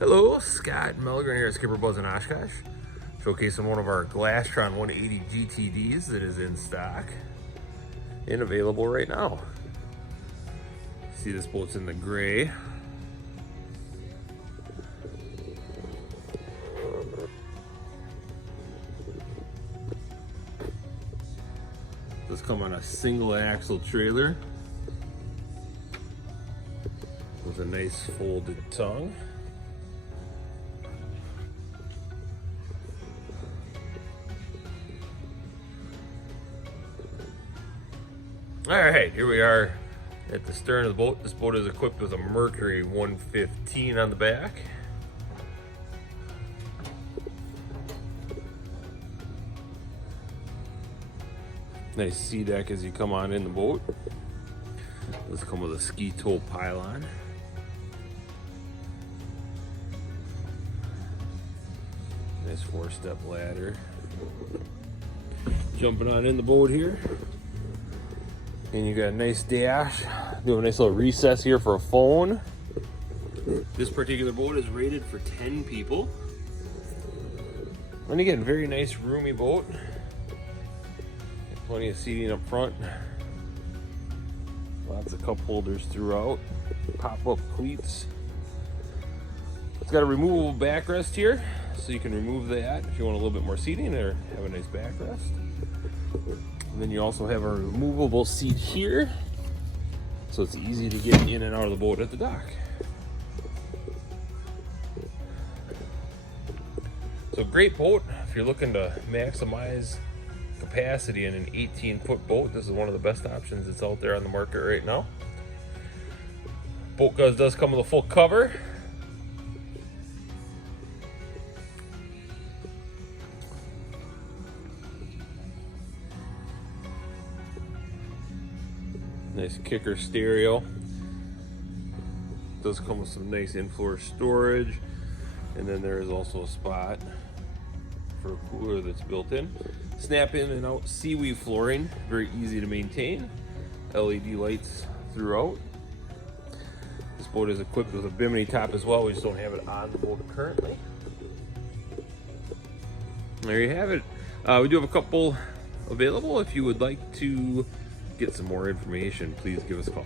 Hello, Scott Melgren here at SkipperBud's in Oshkosh, showcasing one of our Glastron 180 GTDs that is in stock and available right now. See, this boat's in the gray. Does come on a single axle trailer with a nice folded tongue. All right, here we are at the stern of the boat. This boat is equipped with a Mercury 115 on the back. Nice sea deck as you come on in the boat. Does come with a ski tow pylon. Nice 4-step ladder. Jumping on in the boat here. And you got a nice dash. Do a nice little recess here for a phone. This particular boat is rated for 10 people. And again, very nice roomy boat. Plenty of seating up front. Lots of cup holders throughout. Pop-up cleats. It's got a removable backrest here, so you can remove that if you want a little bit more seating or have a nice backrest. And then you also have a removable seat here, so it's easy to get in and out of the boat at the dock. So great boat if you're looking to maximize capacity in an 18-foot boat. This is one of the best options that's out there on the market right now. Boat does come with a full cover. Nice kicker stereo. Does come with some nice in-floor storage, and then there is also a spot for a cooler that's built in. Snap in and out seaweed flooring, very easy to maintain. LED lights throughout. This boat is equipped with a bimini top as well. We just don't have it on the boat currently. There you have it. We do have a couple available. If you would like to get some more information, please give us a call.